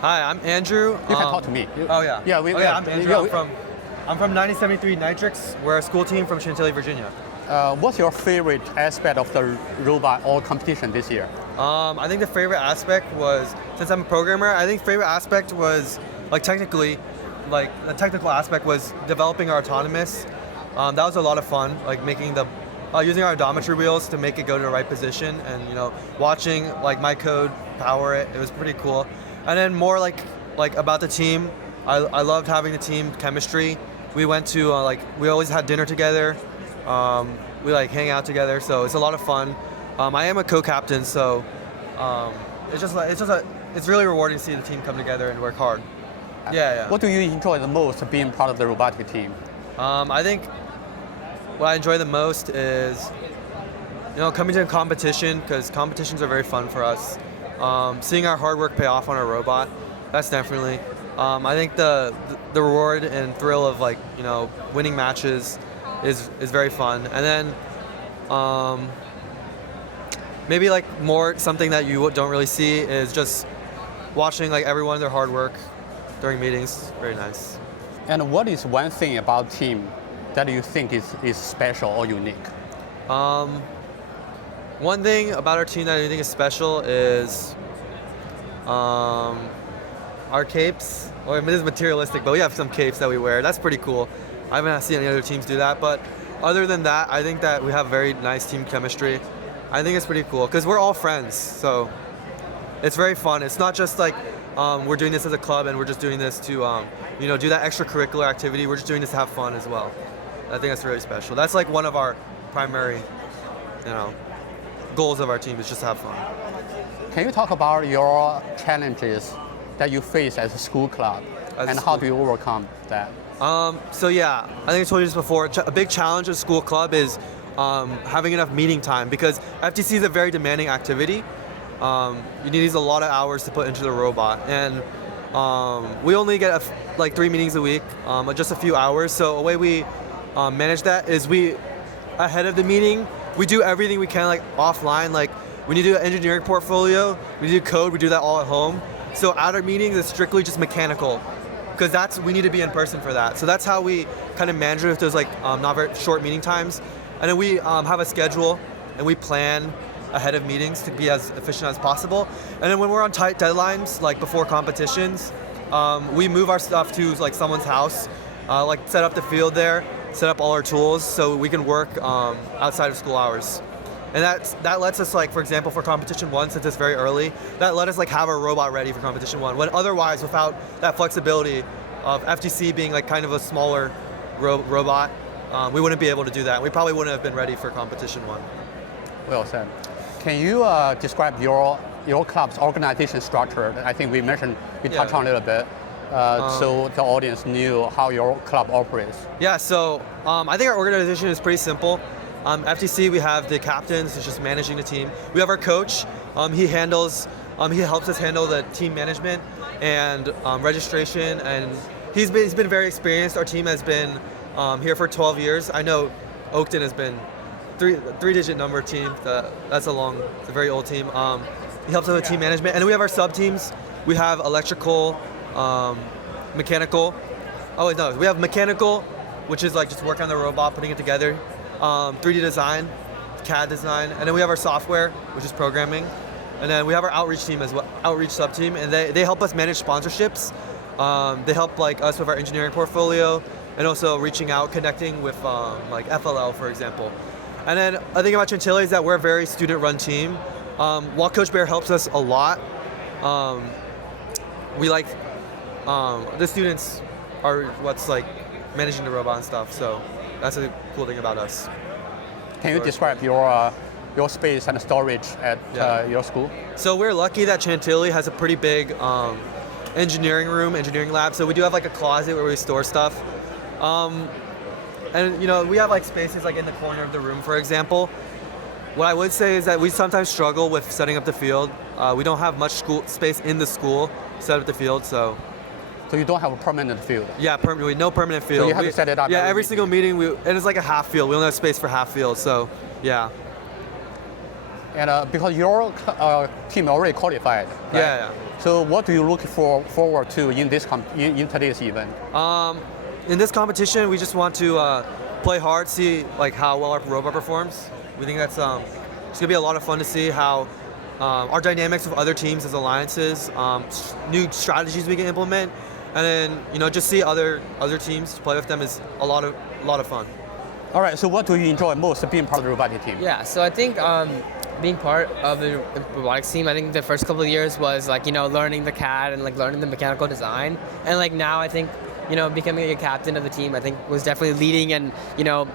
Hi, I'm Andrew. You can talk to me. Oh yeah. I'm Andrew. Yeah, I'm from 1973 Knightrix. We're a school team from Chantilly, Virginia. what's your favorite aspect of the robot or competition this year? I think the favorite aspect was, since I'm a programmer, I think favorite aspect was the technical aspect was developing our autonomous. That was a lot of fun, like using our odometry wheels to make it go to the right position, and watching my code power it. It was pretty cool. And then more like about the team, I loved having the team chemistry. We went to we always had dinner together. We hang out together, so it's a lot of fun. I am a co-captain, so it's really rewarding to see the team come together and work hard. Yeah. What do you enjoy the most being part of the robotic team? I think what I enjoy the most is coming to a competition, because competitions are very fun for us. Seeing our hard work pay off on our robot, that's definitely. I think the reward and thrill of winning matches is very fun. And then maybe more something that you don't really see is just watching everyone their hard work during meetings. Very nice. And what is one thing about team that you think is special or unique? One thing about our team that I think is special is our capes. Well, this is materialistic, but we have some capes that we wear. That's pretty cool. I haven't seen any other teams do that, but other than that, I think that we have very nice team chemistry. I think it's pretty cool because we're all friends, so it's very fun. It's not just we're doing this as a club and we're just doing this to do that extracurricular activity. We're just doing this to have fun as well. I think that's really special. That's one of our primary goals of our team, is just to have fun. Can you talk about your challenges that you face as a school club and how do you overcome that? So yeah, I think I told you this before. A big challenge of school club is having enough meeting time, because FTC is a very demanding activity. You need a lot of hours to put into the robot, and we only get 3 meetings a week, just a few hours. So a way we manage that is ahead of the meeting, we do everything we can offline. When you do an engineering portfolio, we do code, we do that all at home. So at our meetings, it's strictly just mechanical, because we need to be in person for that. So that's how we kind of manage it with those not very short meeting times. And then we have a schedule and we plan ahead of meetings to be as efficient as possible. And then when we're on tight deadlines, before competitions, we move our stuff to someone's house, set up the field there, set up all our tools so we can work outside of school hours. And that lets us, for example, for competition 1, since it's very early, that let us have our robot ready for competition 1. When otherwise, without that flexibility of FTC being kind of a smaller robot, we wouldn't be able to do that. We probably wouldn't have been ready for competition 1. Well said. Can you describe your club's organization structure? I think we touched on it a little bit, so the audience knew how your club operates. Yeah, so I think our organization is pretty simple. FTC, we have the captains, who's just managing the team. We have our coach. He helps us handle the team management and registration, and he's been very experienced. Our team has been here for 12 years. I know Oakton has been three-digit number team. That's a very old team. He helps us with team management, and then we have our sub teams. We have electrical, mechanical. Oh wait, no, we have mechanical, which is just work on the robot, putting it together. 3D design, CAD design, and then we have our software, which is programming, and then we have our outreach team as well, outreach sub team, and they help us manage sponsorships. They help us with our engineering portfolio, and also reaching out, connecting with FLL, for example. And then I think about Chantilly is that we're a very student-run team. While Coach Bear helps us a lot, we the students are what's managing the robot and stuff. So that's a cool thing about us. Can you describe your space and storage at your school? So we're lucky that Chantilly has a pretty big engineering lab. So we do have a closet where we store stuff. And we have spaces in the corner of the room, for example. What I would say is that we sometimes struggle with setting up the field. We don't have much school space in the school to set up the field, so you don't have a permanent field? Yeah, no permanent field. So you have to set it up? Yeah, every single meeting, and it's a half field. We only have space for half field, so yeah. And because your team already qualified, right? Yeah. So what do you look forward to in this in today's event? In this competition, we just want to play hard, see like how well our robot performs. We think that's it's gonna be a lot of fun to see how our dynamics with other teams as alliances, new strategies we can implement, and then just see other teams, play with them is a lot of fun. All right. So what do you enjoy most being part of the robotic team? Yeah. So I think being part of the robotics team, I think the first couple of years was like learning the CAD and like learning the mechanical design, and like now I think becoming a captain of the team, I think was definitely leading and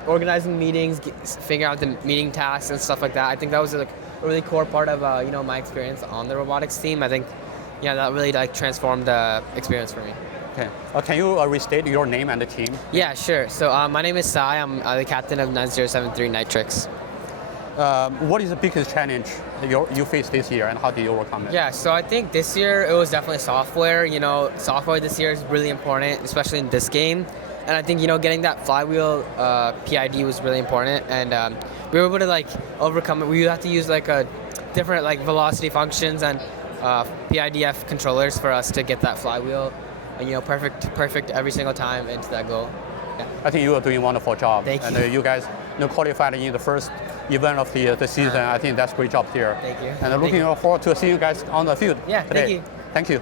organizing meetings, figuring out the meeting tasks and stuff like that. I think that was like a really core part of my experience on the robotics team. I think that really like transformed the experience for me. Okay. Can you restate your name and the team? Yeah, sure. So my name is Sai. I'm the captain of 9073 Knightrix. What is the biggest challenge you faced this year, and how did you overcome it? Yeah, so I think this year it was definitely software. Software this year is really important, especially in this game. And I think getting that flywheel PID was really important, and we were able to like overcome it. We had to use like a different like velocity functions and PIDF controllers for us to get that flywheel, perfect every single time into that goal. Yeah. I think you are doing a wonderful job. Thank you. And you guys qualified in the first event of the season. I think that's a great job here. Thank you. And looking forward to seeing you guys on the field Yeah, today. thank you. Thank you.